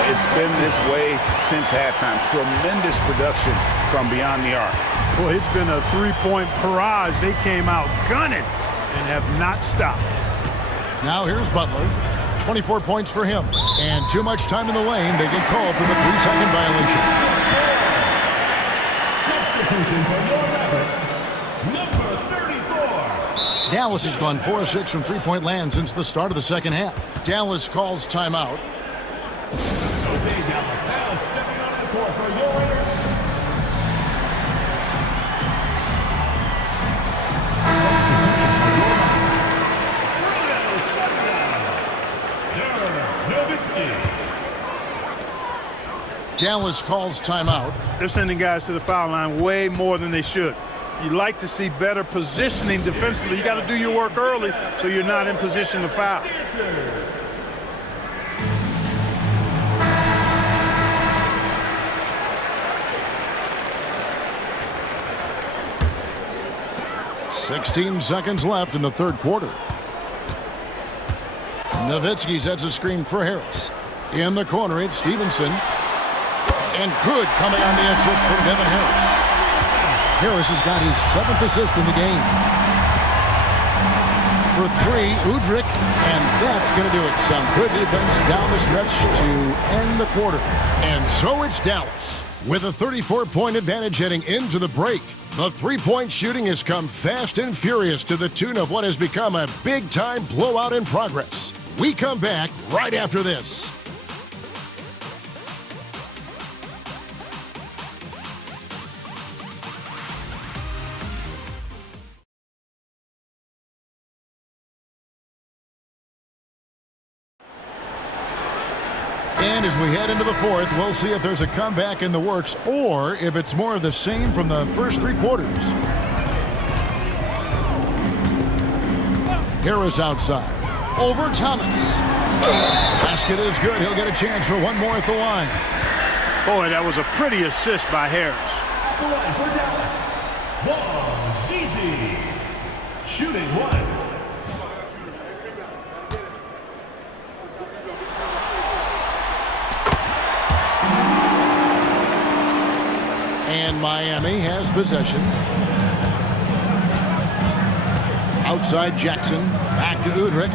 It's been this way since halftime. Tremendous production from beyond the arc. Boy, it's been a 3-point barrage. They came out gunning and have not stopped. Now here's Butler. 24 points for him. And too much time in the lane. They get called for the 3-second violation. Substitution for your Mavericks, number 34. Dallas has gone 4 of 6 from three-point land since the start of the second half. Dallas calls timeout. Okay, Dallas now stepping onto the court for your winner. Substitution for your Mavericks, Dallas calls timeout. They're sending guys to the foul line way more than they should. You like to see better positioning defensively. You got to do your work early so you're not in position to foul. 16 seconds left in the third quarter. Nowitzki sets a screen for Harris. In the corner, it's Stevenson. And good coming on the assist from Devin Harris. Harris has got his 7th assist in the game. For 3, Udrich, and that's going to do it. Some good defense down the stretch to end the quarter. And so it's Dallas with a 34-point advantage heading into the break. The three-point shooting has come fast and furious to the tune of what has become a big-time blowout in progress. We come back right after this. And as we head into the fourth, we'll see if there's a comeback in the works or if it's more of the same from the first 3 quarters. Harris outside. Over Thomas. Basket is good. He'll get a chance for one more at the line. Boy, that was a pretty assist by Harris. At the line for Dallas, Wong Zizi, shooting 1. And Miami has possession. Outside Jackson. Back to Udrich.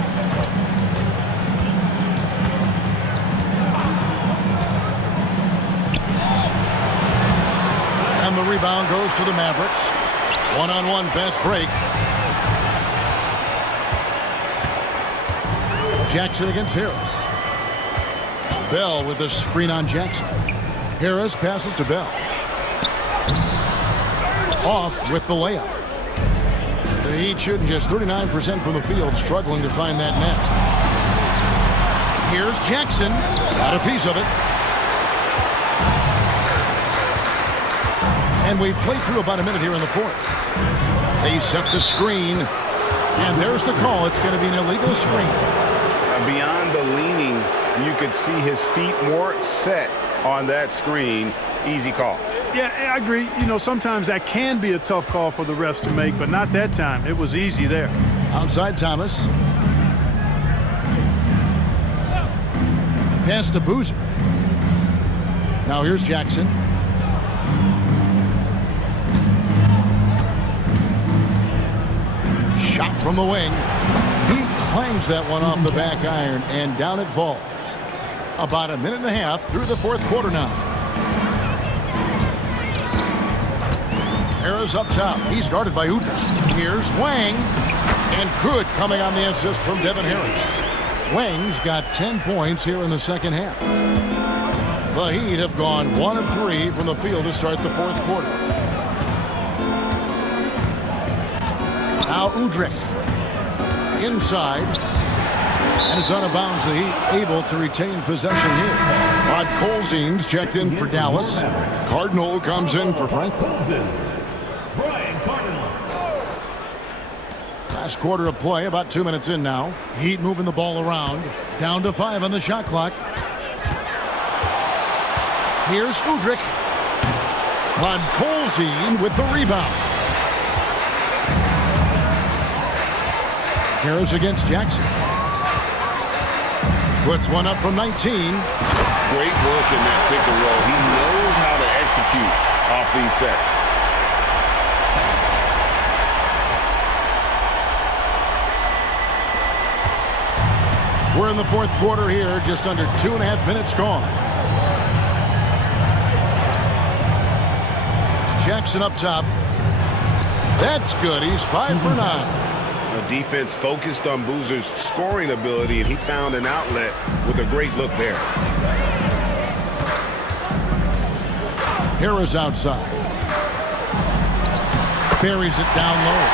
And the rebound goes to the Mavericks. One-on-one fast break. Jackson against Harris. Bell with the screen on Jackson. Harris passes to Bell. Off with the layup. The Heat shooting just 39% from the field, struggling to find that net. Here's Jackson. Got a piece of it. And we've played through about a minute here in the fourth. They set the screen. And there's the call. It's going to be an illegal screen. Beyond the leaning, you could see his feet more set on that screen. Easy call. Yeah, I agree. You know, sometimes that can be a tough call for the refs to make, but not that time. It was easy there. Outside Thomas. Pass to Boozer. Now here's Jackson. Shot from the wing. He clangs that one off the back iron, and down it falls. About a minute and a half through the fourth quarter now. Harris up top. He's guarded by Udrih. Here's Wang. And good coming on the assist from Devin Harris. Wang's got 10 points here in the second half. The Heat have gone 1 of 3 from the field to start the fourth quarter. Now Udrih. Inside. And is out of bounds. The Heat able to retain possession here. Rod Colzine's checked in for Dallas. Cardinal comes in for Franklin. Last quarter of play, about 2 minutes in now. Heat moving the ball around. Down to 5 on the shot clock. Here's Udrih. Rod Colzine with the rebound. Harris against Jackson. Puts one up from 19. Great work in that pick and roll. He knows how to execute off these sets. We're in the fourth quarter here, just under 2.5 minutes gone. Jackson up top. That's good. He's 5 for 9. The defense focused on Boozer's scoring ability, and he found an outlet with a great look there. Harris outside. Buries it down low.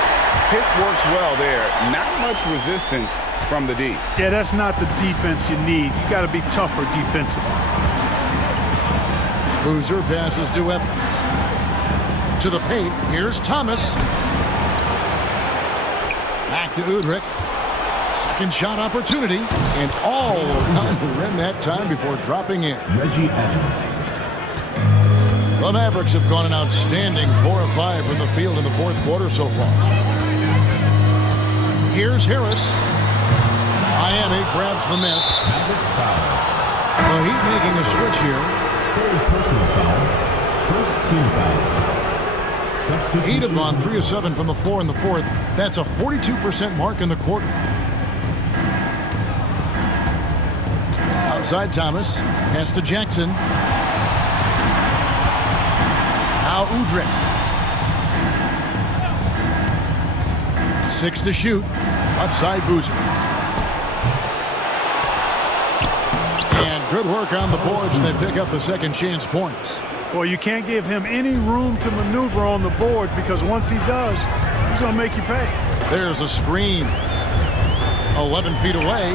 Pick works well there. Not much resistance from the D. Yeah, that's not the defense you need. You got to be tougher defensively. Boozer passes to Evans. To the paint. Here's Thomas. Back to Udrih. Second shot opportunity. And all around the rim that time before dropping in. Reggie Evans. The Mavericks have gone an outstanding 4 of 5 from the field in the fourth quarter so far. Here's Harris. Miami grabs the miss. Mavericks foul. The Heat making a switch here. Third personal foul. First team foul. Heat have gone 3 of 7 from the floor in the fourth. That's a 42% mark in the quarter. Outside Thomas. Pass to Jackson. Now Udrih. 6 to shoot. Left side Boozer. And good work on the boards, and they pick up the second chance points. Well, you can't give him any room to maneuver on the board because once he does, he's going to make you pay. There's a screen. 11 feet away.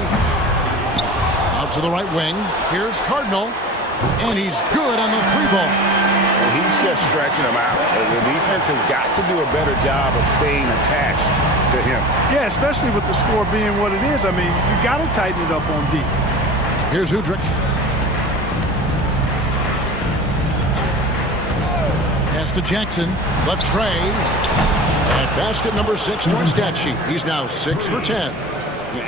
Out to the right wing. Here's Cardinal. And he's good on the 3-ball. He's just stretching him out. The defense has got to do a better job of staying attached to him. Yeah, especially with the score being what it is. I mean, you got to tighten it up on D. Here's Udrih. Pass to Jackson. The tray. At basket number 6 to his stat sheet. He's now 6 for 10.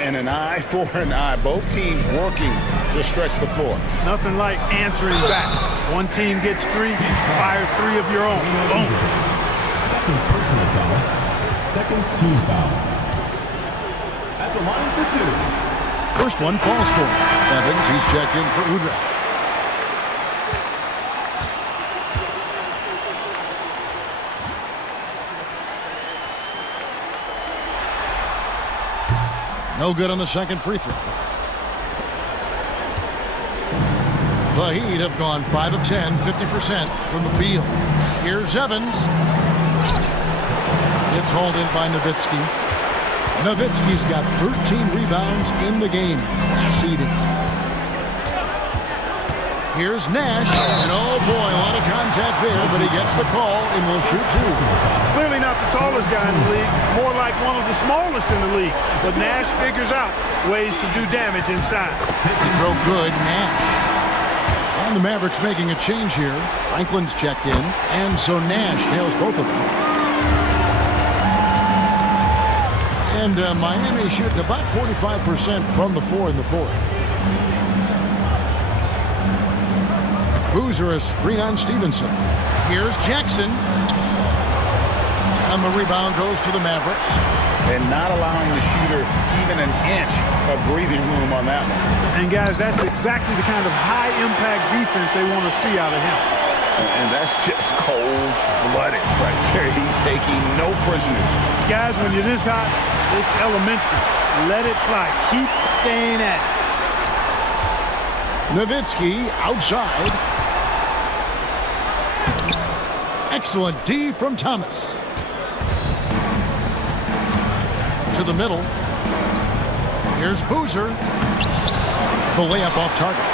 And an eye for an eye. Both teams working to stretch the floor. Nothing like answering back. One team gets 3, fire 3 of your own. Boom. Second personal foul. Second team foul. At the line for 2. First one falls for him. Evans, he's checked in for Udrih. No good on the second free throw. The Heat have gone 5 of 10, 50% from the field. Here's Evans. It's hauled in by Nowitzki. Nowitzki's got 13 rebounds in the game. Class eating. Here's Nash. And oh boy, a lot of contact there, but he gets the call and will shoot 2. Clearly not the tallest guy in the league, more like one of the smallest in the league. But Nash figures out ways to do damage inside. They throw good, Nash. And the Mavericks making a change here. Franklin's checked in, and so Nash nails both of them. And Miami shooting about 45% from the floor in the fourth. Boozer a screen on Stevenson. Here's Jackson. And the rebound goes to the Mavericks. And not allowing the shooter even an inch of breathing room on that one. And guys, that's exactly the kind of high-impact defense they want to see out of him. And that's just cold-blooded right there. He's taking no prisoners. Guys, when you're this hot, it's elementary. Let it fly. Keep staying at it. Nowitzki outside. Excellent D from Thomas. To the middle. Here's Boozer. The layup off target.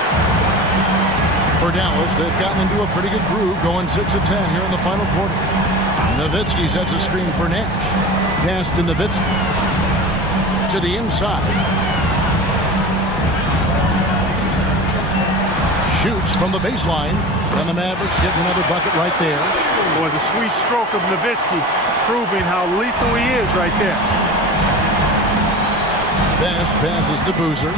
For Dallas, they've gotten into a pretty good groove, going 6 of 10 here in the final quarter. Nowitzki sets a screen for Nash. Pass to Nowitzki. To the inside. Shoots from the baseline. And the Mavericks get another bucket right there. Boy, the sweet stroke of Nowitzki proving how lethal he is right there. Best passes to Boozer.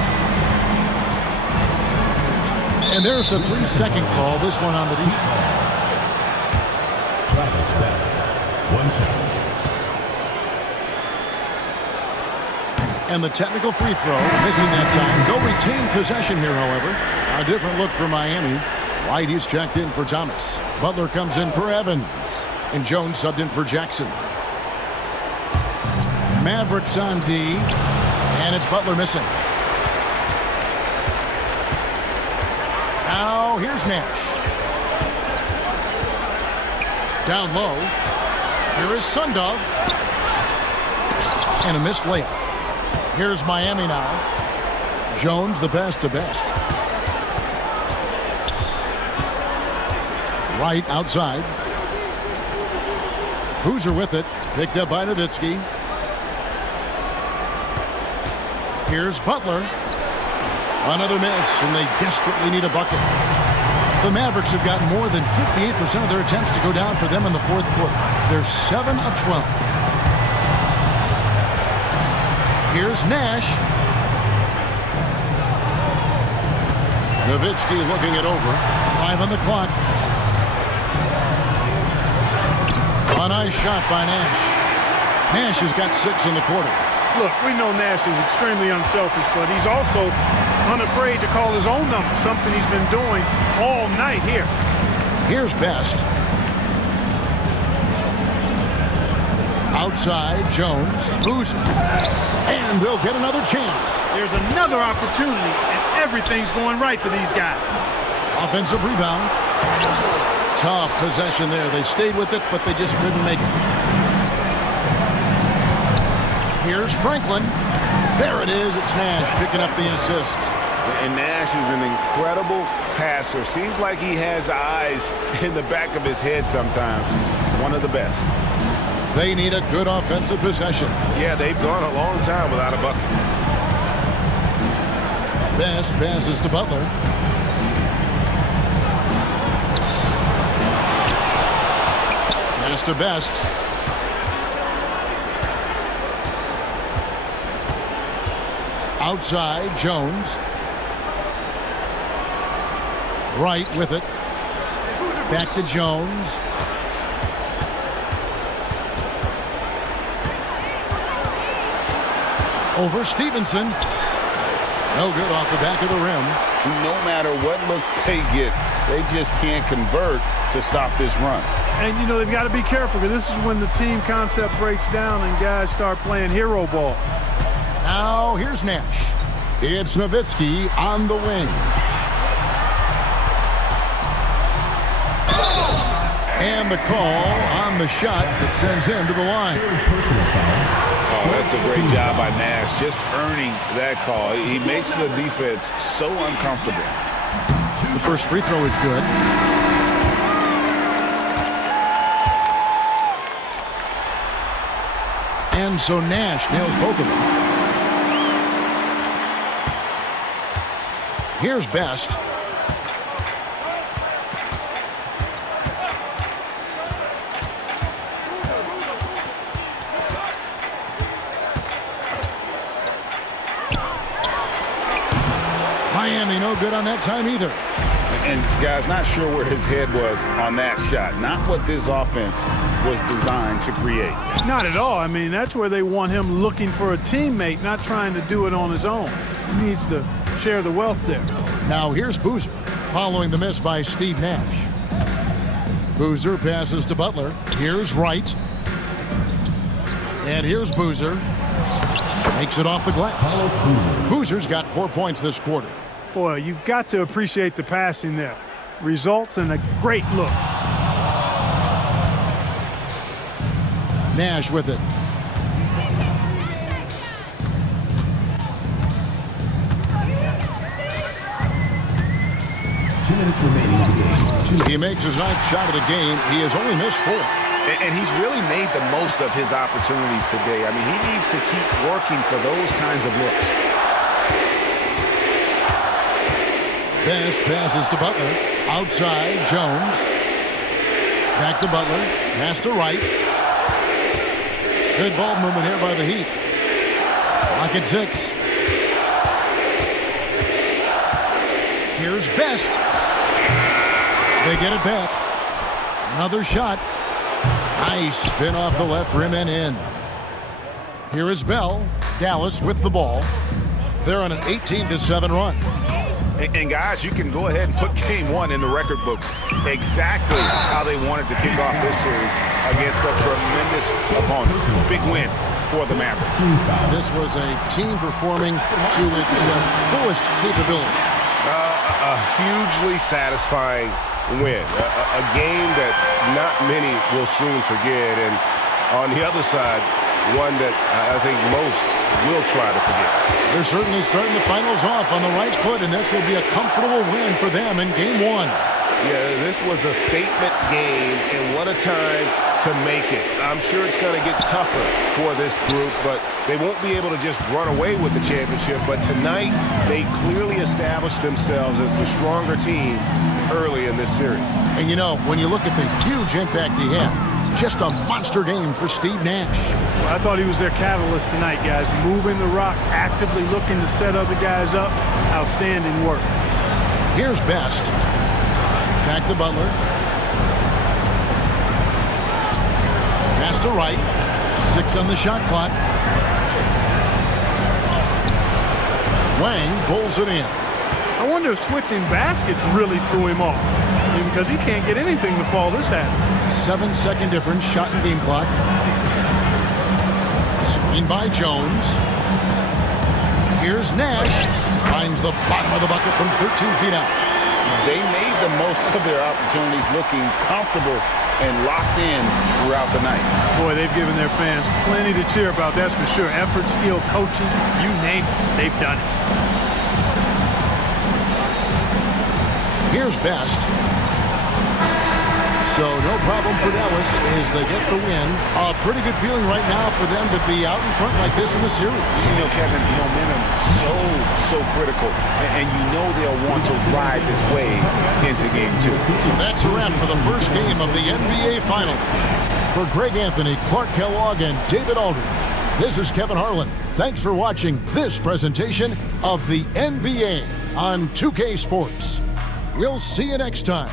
And there's the 3-second call. This one on the defense. Travis Best. 1 shot. And the technical free throw, missing that time. They'll retain possession here, however. A different look for Miami. White, he's checked in for Thomas. Butler comes in for Evans. And Jones subbed in for Jackson. Mavericks on D. And it's Butler missing. Now, here's Nash. Down low. Here is Sundov. And a missed layup. Here's Miami now. Jones, the pass to Best. Right outside. Boozer with it. Picked up by Nowitzki. Here's Butler. Another miss, and they desperately need a bucket. The Mavericks have gotten more than 58% of their attempts to go down for them in the fourth quarter. They're 7 of 12. Here's Nash. Nowitzki looking it over. 5 on the clock. A nice shot by Nash. Nash has got 6 in the quarter. Look, we know Nash is extremely unselfish, but he's also unafraid to call his own number, something he's been doing all night here. Here's Best. Outside, Jones. Boozer. And they'll get another chance. There's another opportunity, and everything's going right for these guys. Offensive rebound. Tough possession there. They stayed with it, but they just couldn't make it. Here's Franklin. There it is. It's Nash picking up the assist. And Nash is an incredible passer. Seems like he has eyes in the back of his head sometimes. One of the best. They need a good offensive possession. Yeah, they've gone a long time without a bucket. Best passes to Butler. Pass to Best. Outside, Jones. Right with it. Back to Jones. Over Stevenson. No good off the back of the rim. No matter what looks they get, they just can't convert to stop this run. And, you know, they've got to be careful, because this is when the team concept breaks down and guys start playing hero ball. Now, here's Nash. It's Nowitzki on the wing. And the call on the shot that sends him to the line. Oh, that's a great job by Nash, just earning that call. He makes the defense so uncomfortable. The first free throw is good. And so Nash nails both of them. Here's Best. Miami no good on that time either. And guys, not sure where his head was on that shot. Not what this offense was designed to create. Not at all. I mean, that's where they want him looking for a teammate, not trying to do it on his own. He needs to share the wealth there. Now here's Boozer, following the miss by Steve Nash. Boozer passes to Butler. Here's Wright. And here's Boozer. Makes it off the glass. Boozer's got 4 points this quarter. Boy, you've got to appreciate the passing there. Results in a great look. Nash with it. He makes his 9th shot of the game. He has only missed 4. And he's really made the most of his opportunities today. I mean, he needs to keep working for those kinds of looks. Best passes to Butler. Outside, Jones. Back to Butler. Pass to Wright. Good ball movement here by the Heat. Clock at 6. Here's Best. They get it back. Another shot. Nice spin off the left rim and in. Here is Bell. Dallas with the ball. They're on an 18-7 run. And guys, you can go ahead and put game 1 in the record books. Exactly how they wanted to kick off this series against a tremendous opponent. Big win for the Mavericks. This was a team performing to its fullest capability. A hugely satisfying win. A game that not many will soon forget. And on the other side, one that I think most will try to forget. They're certainly starting the finals off on the right foot, and this will be a comfortable win for them in game 1. Yeah, this was a statement game, and what a time to make it. I'm sure it's going to get tougher for this group, but they won't be able to just run away with the championship. But tonight, they clearly established themselves as the stronger team early in this series. And you know, when you look at the huge impact he had, just a monster game for Steve Nash. Well, I thought he was their catalyst tonight, guys. Moving the rock, actively looking to set other guys up. Outstanding work. Here's Best. Back to Butler. Pass to Wright. 6 on the shot clock. Wang pulls it in. I wonder if switching baskets really threw him off. I mean, because he can't get anything to fall this half. 7-second difference, shot and game clock. Screen by Jones. Here's Nash. Finds the bottom of the bucket from 13 feet out. They made the most of their opportunities, looking comfortable and locked in throughout the night. Boy, they've given their fans plenty to cheer about, that's for sure. Effort, skill, coaching, you name it, they've done it. Here's Best. So no problem for Dallas as they get the win. A pretty good feeling right now for them to be out in front like this in the series. You know, Kevin, momentum so critical. And you know they'll want to ride this wave into game 2. So that's a wrap for the first game of the NBA Finals. For Greg Anthony, Clark Kellogg, and David Aldridge, this is Kevin Harlan. Thanks for watching this presentation of the NBA on 2K Sports. We'll see you next time.